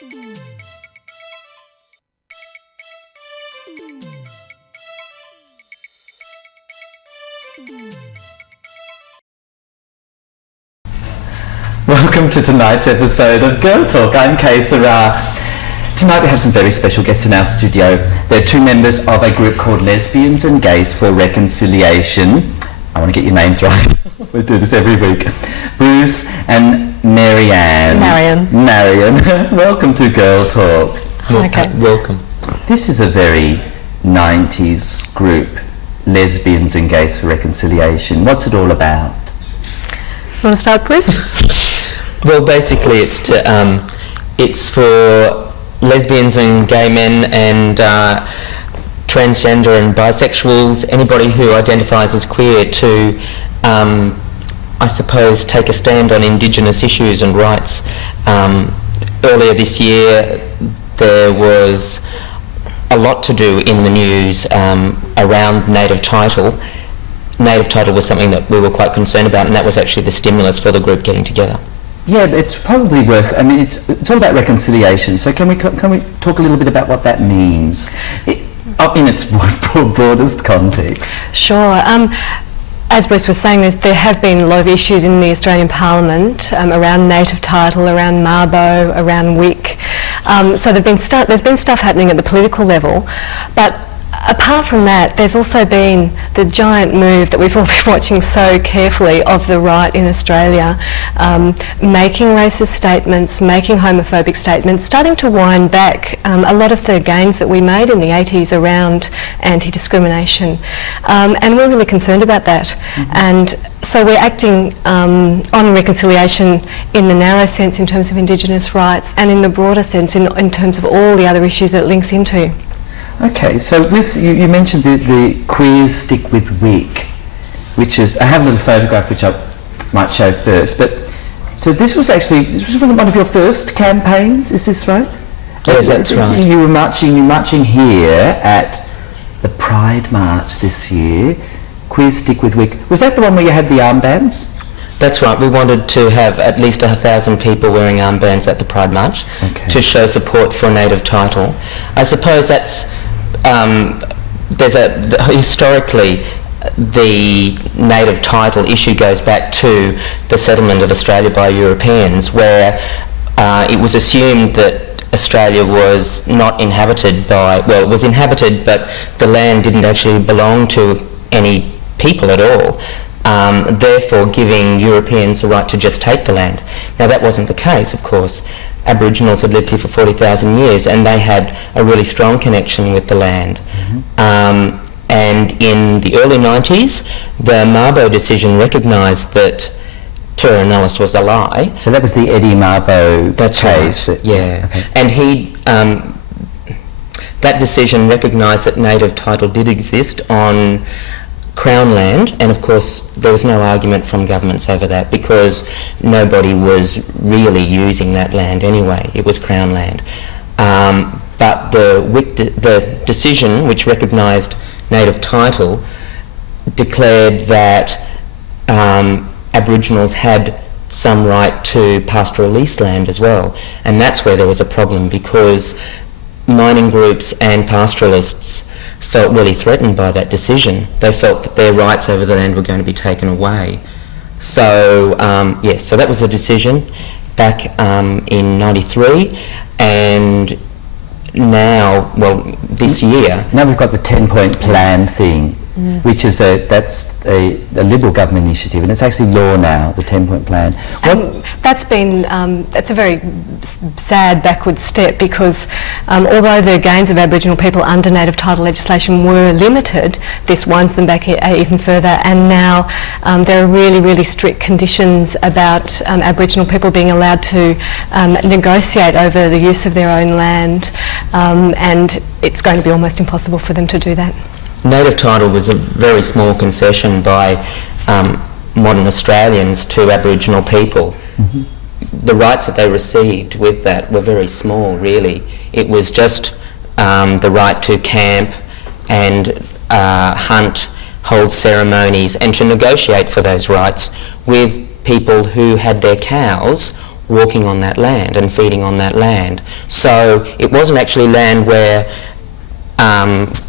Welcome to tonight's episode of Girl Talk. I'm Kaye, Sera. Tonight we have some very special guests in our studio. They're two members of a group called Lesbians and Gays for Reconciliation. I want to get your names right. We do this every week. Bruce and Marian. Marian. Welcome to Girl Talk. Okay. Welcome. This is a very 90s group, Lesbians and Gays for Reconciliation. What's it all about? You want to start, Bruce? Well, basically it's for lesbians and gay men and transgender and bisexuals, anybody who identifies as queer, to I suppose take a stand on Indigenous issues and rights. Earlier this year there was a lot to do in the news around native title. Native title was something that we were quite concerned about, and that was actually the stimulus for the group getting together. Yeah, but it's probably worth, I mean, it's all about reconciliation, so can we talk a little bit about what that means in its broadest context? Sure. As Bruce was saying, there have been a lot of issues in the Australian Parliament around native title, around Mabo, around WIC. So there's been stuff happening at the political level, but apart from that, there's also been the giant move that we've all been watching so carefully of the right in Australia, making racist statements, making homophobic statements, starting to wind back a lot of the gains that we made in the 80s around anti-discrimination. And we're really concerned about that. Mm-hmm. And so we're acting on reconciliation in the narrow sense in terms of Indigenous rights, and in the broader sense in terms of all the other issues that it links into. Okay, so you mentioned the Queers Stick with WIC, which is, I have a little photograph which I might show first, but so this was one of your first campaigns, is this right? Yes, that's right. You were marching here at the Pride March this year, Queers Stick with WIC. Was that the one where you had the armbands? That's right. We wanted to have at least 1,000 people wearing armbands at the Pride March to show support for native title. I suppose that's historically the native title issue goes back to the settlement of Australia by Europeans, where it was assumed that Australia was not inhabited by, well, it was inhabited, but the land didn't actually belong to any people at all. Therefore giving Europeans the right to just take the land. Now that wasn't the case, of course. Aboriginals had lived here for 40,000 years and they had a really strong connection with the land. Mm-hmm. And in the early 90s, the Mabo decision recognised that terra nullius was a lie. So that was the Eddie Mabo case? Right, yeah. Okay. And he, that decision recognised that native title did exist on Crown land, and of course there was no argument from governments over that because nobody was really using that land anyway. It was Crown land. But the decision, which recognised native title, declared that Aboriginals had some right to pastoral lease land as well, and that's where there was a problem because mining groups and pastoralists felt really threatened by that decision. They felt that their rights over the land were going to be taken away. So, so that was the decision back in 93, and now, well, this year... Now we've got the 10-point plan thing, which is that's a Liberal government initiative, and it's actually law now, the 10-point plan. That's a very sad backward step because although the gains of Aboriginal people under native title legislation were limited, this winds them back even further, and now there are really, really strict conditions about Aboriginal people being allowed to negotiate over the use of their own land, and it's going to be almost impossible for them to do that. Native title was a very small concession by modern Australians to Aboriginal people. Mm-hmm. The rights that they received with that were very small, really. It was just the right to camp and hunt, hold ceremonies, and to negotiate for those rights with people who had their cows walking on that land and feeding on that land. So it wasn't actually land where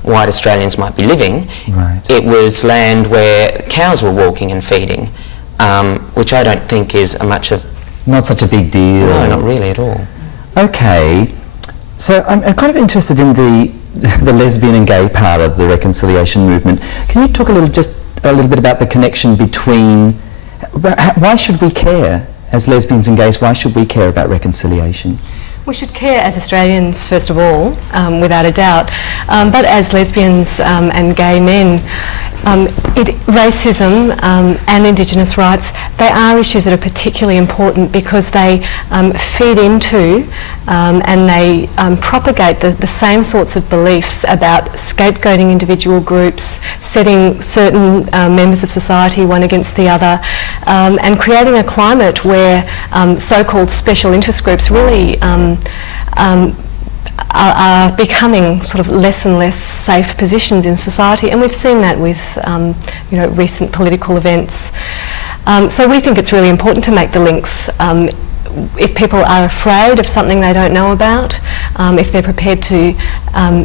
white Australians might be living. Right. It was land where cows were walking and feeding, which I don't think is Not such a big deal. No, not really at all. Okay, so I'm kind of interested in the lesbian and gay part of the reconciliation movement. Can you talk a little bit about the connection between, why should we care as lesbians and gays? Why should we care about reconciliation? We should care as Australians, first of all, without a doubt, but as lesbians and gay men, racism and Indigenous rights, they are issues that are particularly important because they feed into and they propagate the same sorts of beliefs about scapegoating individual groups, setting certain members of society one against the other, and creating a climate where so-called special interest groups really are becoming sort of less and less safe positions in society, and we've seen that with recent political events. So we think it's really important to make the links. If people are afraid of something they don't know about, if they're prepared to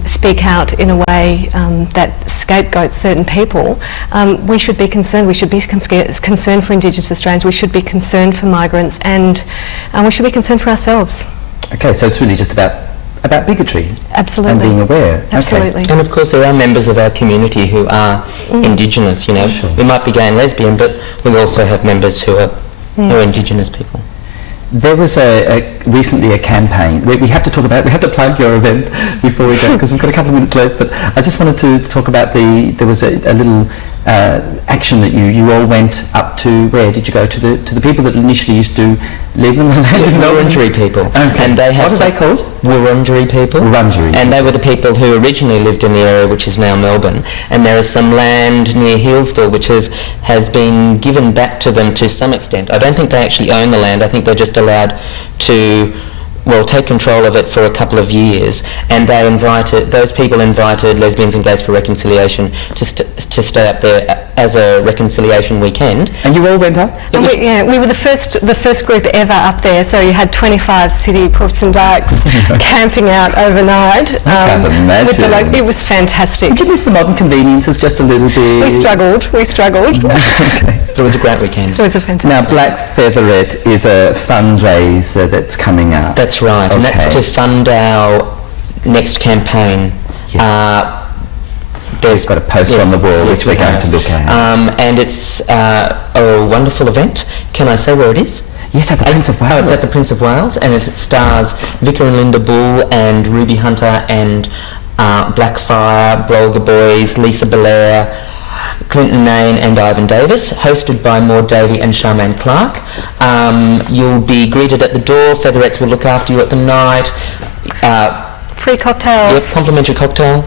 speak out in a way that scapegoats certain people, we should be concerned. We should be concerned for Indigenous Australians, we should be concerned for migrants, and we should be concerned for ourselves. Okay, so it's really just about bigotry. Absolutely. And being aware. Absolutely. Okay. And of course there are members of our community who are Indigenous, Sure. We might be gay and lesbian, but we also have members who are Indigenous people. There was recently a campaign. We have to plug your event before we go, because we've got a couple of minutes left, but I just wanted to talk about there was a little action that you all went up to. Where did you go? To the people that initially used to live in the land? Wurundjeri people. Okay. And they have what are they called? Wurundjeri people. Wurundjeri. And they were the people who originally lived in the area which is now Melbourne. And there is some land near Healesville which has been given back to them to some extent. I don't think they actually own the land. I think they're just allowed to take control of it for a couple of years, and those people invited Lesbians and Gays for Reconciliation to stay up there as a reconciliation weekend. And you all went up? We were the first group ever up there, so you had 25 city puffs and dykes camping out overnight. I can't imagine. It was fantastic. Did you miss the modern conveniences just a little bit? We struggled. Okay. It was a great weekend. It was a fantastic. Now, Black Featherette is a fundraiser that's coming up. That's right, and that's to fund our next campaign. Yeah. There's got a poster on the wall which we're going to look at. And it's a wonderful event. Can I say where it is? Yes, at the Prince of Wales. Oh, it's at the Prince of Wales, and it stars Vicar and Linda Bull and Ruby Hunter and Blackfire, Brolga Boys, Lisa Belair, Clinton Nain and Ivan Davis, hosted by Maud Davey and Charmaine Clark. You'll be greeted at the door. Featherettes will look after you at the night. Free cocktails. Yep, complimentary cocktail.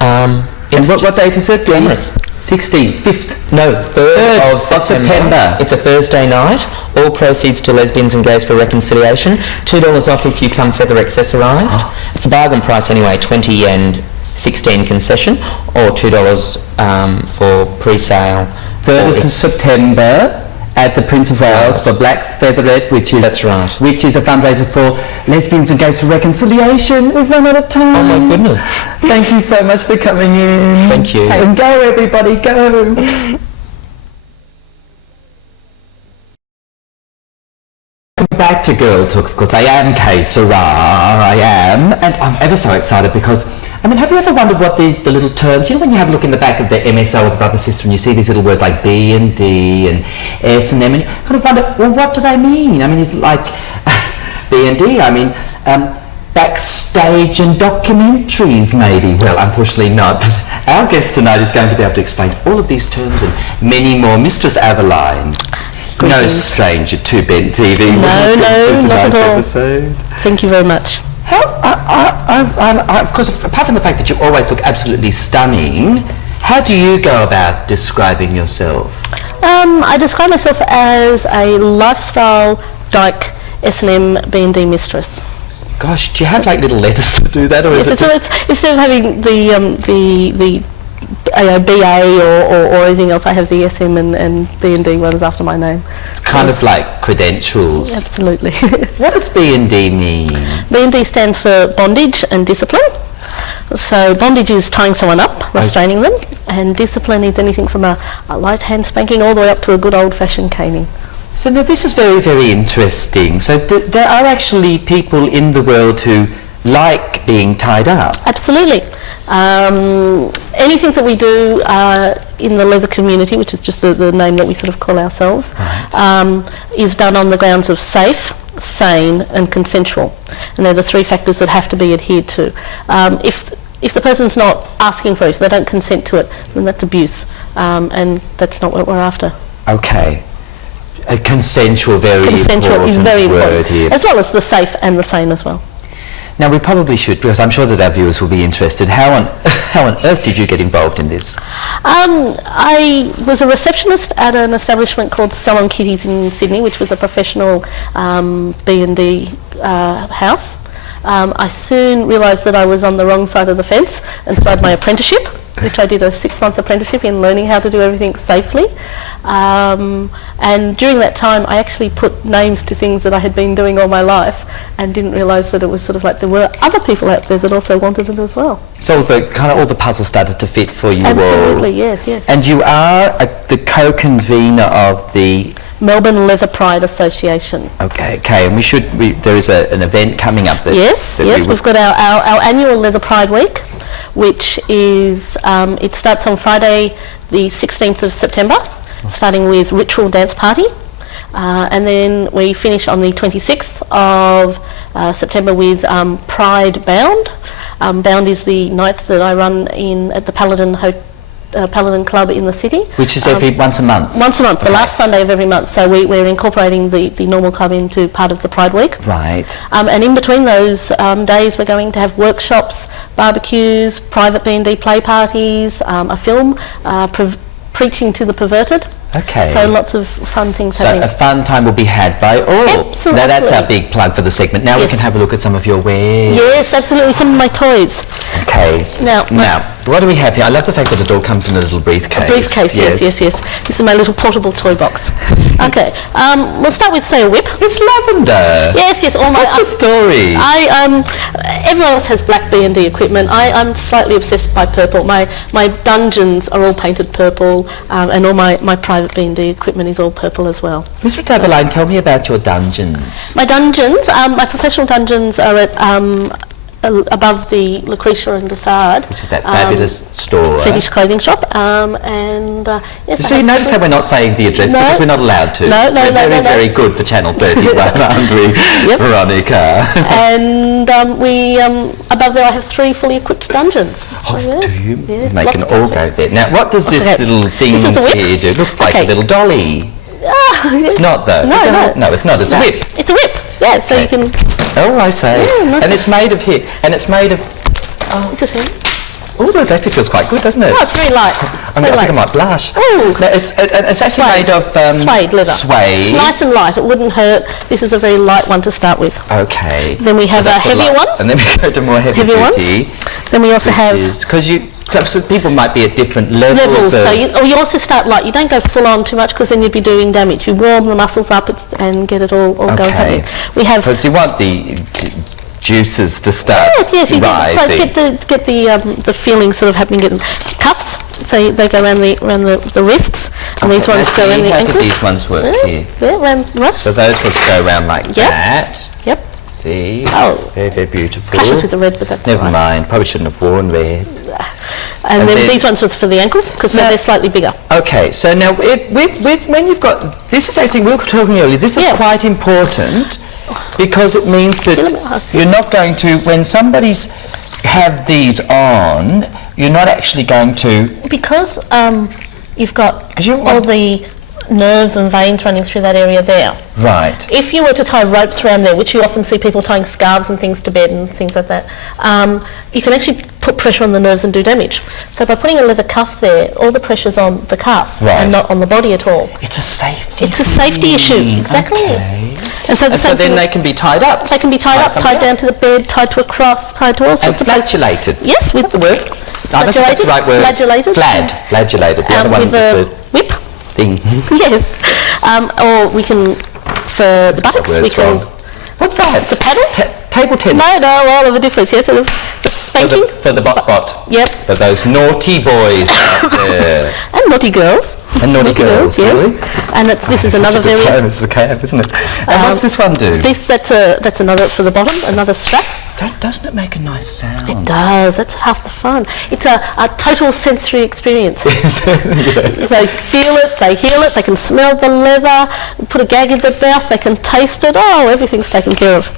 And what date is it? Glamorous. 16th, 5th? No, 3rd of September. It's a Thursday night. All proceeds to Lesbians and Gays for Reconciliation. $2 off if you come feather accessorised. It's a bargain price anyway, 20 and 16 concession, or $2 for pre-sale. 3rd of September at the Prince of Wales for Black Featherette, which is That's right. Which is a fundraiser for Lesbians and Gays for Reconciliation. We've run out of time. Oh my goodness! Thank you so much for coming in. Thank you. And go everybody, go. Back to Girl Talk, of course. I am Kaye, Sera, I am, and I'm ever so excited because, have you ever wondered what the little terms, when you have a look in the back of the MSO or the brother sister and you see these little words like B and D and S and M, and you kind of wonder, well, what do they mean? Is it like B and D? Backstage and documentaries, maybe? Well, unfortunately not, but our guest tonight is going to be able to explain all of these terms and many more. Mistress Avaline. No stranger to Bent TV. No, not at all. Episode. Thank you very much. Of course, apart from the fact that you always look absolutely stunning, how do you go about describing yourself? I describe myself as a lifestyle dyke S&M B&D mistress. Gosh, do you have little letters to do that, or Yes, is it? instead of having the BA or anything else, I have the SM and B&D ones after my name. kind of like credentials. Absolutely. What does B&D mean? B&D stands for bondage and discipline. So bondage is tying someone up, restraining them, and discipline is anything from a light hand spanking all the way up to a good old-fashioned caning. So now this is very, very interesting. So there are actually people in the world who like being tied up. Absolutely. Anything that we do in the leather community, which is just the name that we sort of call ourselves, is done on the grounds of safe, sane and consensual. And they're the three factors that have to be adhered to. If the person's not asking for it, if they don't consent to it, then that's abuse. And that's not what we're after. Okay. A consensual, very Consensual is very word important, here. as well as the safe and the sane as well. Now we probably should, because I'm sure that our viewers will be interested. How on earth did you get involved in this? I was a receptionist at an establishment called Salon Kitties in Sydney, which was a professional B&D house. I soon realised that I was on the wrong side of the fence and started my apprenticeship, which I did a 6-month apprenticeship in learning how to do everything safely. And during that time I actually put names to things that I had been doing all my life and didn't realise that it was sort of like there were other people out there that also wanted it as well. So all the puzzle started to fit for you all. Absolutely, yes. And you are the co-convener of the Melbourne Leather Pride Association. Okay, and there is an event coming up. Yes, we've got our annual Leather Pride Week, which is, it starts on Friday the 16th of September, starting with Ritual Dance Party, and then we finish on the 26th of September with Pride Bound. Bound is the night that I run at the Paladin Club in the city. Which is once a month? Once a month, the last Sunday of every month. So we're incorporating the normal club into part of the Pride Week. Right. And in between those days we're going to have workshops, barbecues, private B&D play parties, a film, preaching to the perverted. Okay. So lots of fun things happening. So a fun time will be had by all. Absolutely. Now that's our big plug for the segment. Now we can have a look at some of your wares. Yes, absolutely. Some of my toys. Okay. Now, what do we have here? I love the fact that it all comes in a little briefcase. A briefcase, yes. This is my little portable toy box. Okay. We'll start with, say, a whip. It's lavender. Yes. What's the story? Everyone else has black B&D equipment. I'm slightly obsessed by purple. My dungeons are all painted purple, and all my private B&D equipment is all purple as well. Mistress Avaline, tell me about your dungeons. My dungeons, my professional dungeons are at above the Lucretia and Dessard, which is that fabulous store. Fetish clothing shop. Yes. So you notice how we're not saying the address because we're not allowed to. No. Very good for Channel 31, aren't we, Veronica? And above there I have 3 fully equipped dungeons. Do you? Yes, They can all go there. Now, what does this little thing here do? It looks like a little dolly. It's not though. No, it's not. It's a whip. It's a whip. Yeah, so you can. Oh, I say. Yeah, and it's made of here. And it's made of. Just in. Oh, that actually feels quite good, doesn't it? Oh, it's very light. I think I might blush. Oh. No, it's actually made of suede leather. Suede. It's nice and light. It wouldn't hurt. This is a very light one to start with. Okay. Then we have a heavier one. And then we go to more heavy duty. Ones. Then we also have. Because people might be at different levels. So you also start light. You don't go full on too much because then you'd be doing damage. You warm the muscles up and get it all going happening. We have. Because you want the juices to start rising. Get the feeling sort of happening. Getting cuffs. So they go around the wrists, and these ones go around the ankle. How do these ones work here? Yeah, around the wrists. So those would go around like that. Yep. See, very, very beautiful. Clashes with the red, but that's never mind. Probably shouldn't have worn red. And then these ones were for the ankle because they're slightly bigger. Okay, so now when you've got this is actually we were talking earlier. This is quite important because it means that you're not going to when somebody's have these on. You're not actually going to because you've got all the nerves and veins running through that area there. Right. If you were to tie ropes around there, which you often see people tying scarves and things to bed and things like that, you can actually put pressure on the nerves and do damage. So by putting a leather cuff there, all the pressure's on the cuff and not on the body at all. It's a safety. It's a safety issue, exactly. Okay. And so then they can be tied up. They can be tied up, tied down to the bed, tied to a cross, tied to all sorts of places. And flagellated. Yes, with the word. I don't think that's the right word. Flagellated. Flagellated. The other one with a whip. thing. Yes. Or we can, for the buttocks, we Words can... wrong. What's that? The paddle? Table tennis. No, all of a difference, yes. Sort of the spanking. For the bot. Yep. For those naughty boys out there. And naughty girls. And naughty girls, yes. really? And this is another very... It's a calf, isn't it? And what's this one do? That's another for the bottom, another strap. Doesn't it make a nice sound? It does. That's half the fun. It's a total sensory experience. They feel it, they hear it, they can smell the leather, put a gag in their mouth, they can taste it. Oh, everything's taken care of.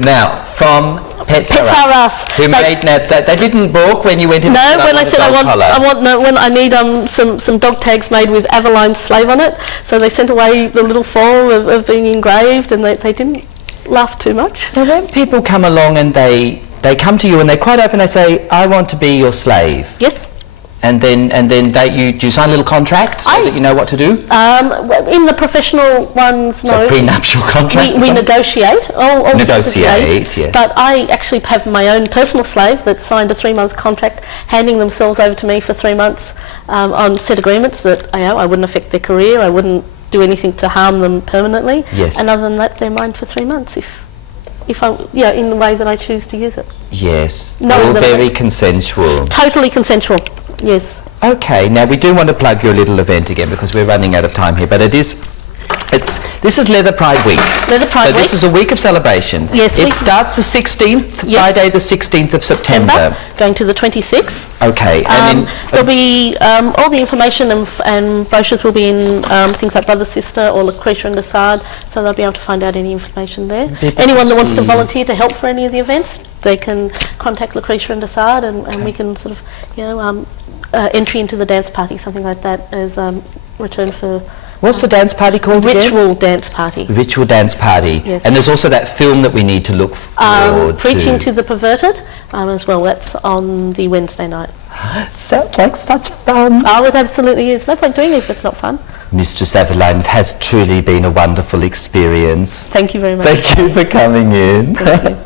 Now, from Pets Are Us. Who made now? They didn't balk when you went in. No, when I said I need some dog tags made with Avaline's slave on it. So they sent away the little form of being engraved, and they didn't laugh too much. Now, when people come along and they come to you and they're quite open, they say, "I want to be your slave." Yes. And then you sign a little contract so that you know what to do? In the professional ones, no. So prenuptial contract? We negotiate. All Negotiate, yes. But I actually have my own personal slave that signed a 3-month contract, handing themselves over to me for 3 months on set agreements that I wouldn't affect their career, I wouldn't do anything to harm them permanently. Yes. And other than that, they're mine for 3 months if I, in the way that I choose to use it. Yes. No, all very consensual. Totally consensual. Yes. Okay, now we do want to plug your little event again because we're running out of time here, but this is Leather Pride Week. Leather Pride Week. So this is a week of celebration. Yes. It starts the 16th, yes. Friday the 16th of September. Going to the 26th. Okay. And there'll be all the information and brochures will be in things like Brother Sister or Lucretia and Assad, so they'll be able to find out any information there. Anyone that wants to volunteer to help for any of the events, they can contact Lucretia and Assad, and we can sort of, entry into the dance party, something like that, as return for... What's the dance party called again? Ritual Dance Party. Ritual Dance Party. Yes. And there's also that film that we need to look forward to. Preaching to the Perverted as well. That's on the Wednesday night. Sounds like such fun. Oh, it absolutely is. No point doing it if it's not fun. Mistress Avaline, it has truly been a wonderful experience. Thank you very much. Thank you for coming in. Thank you.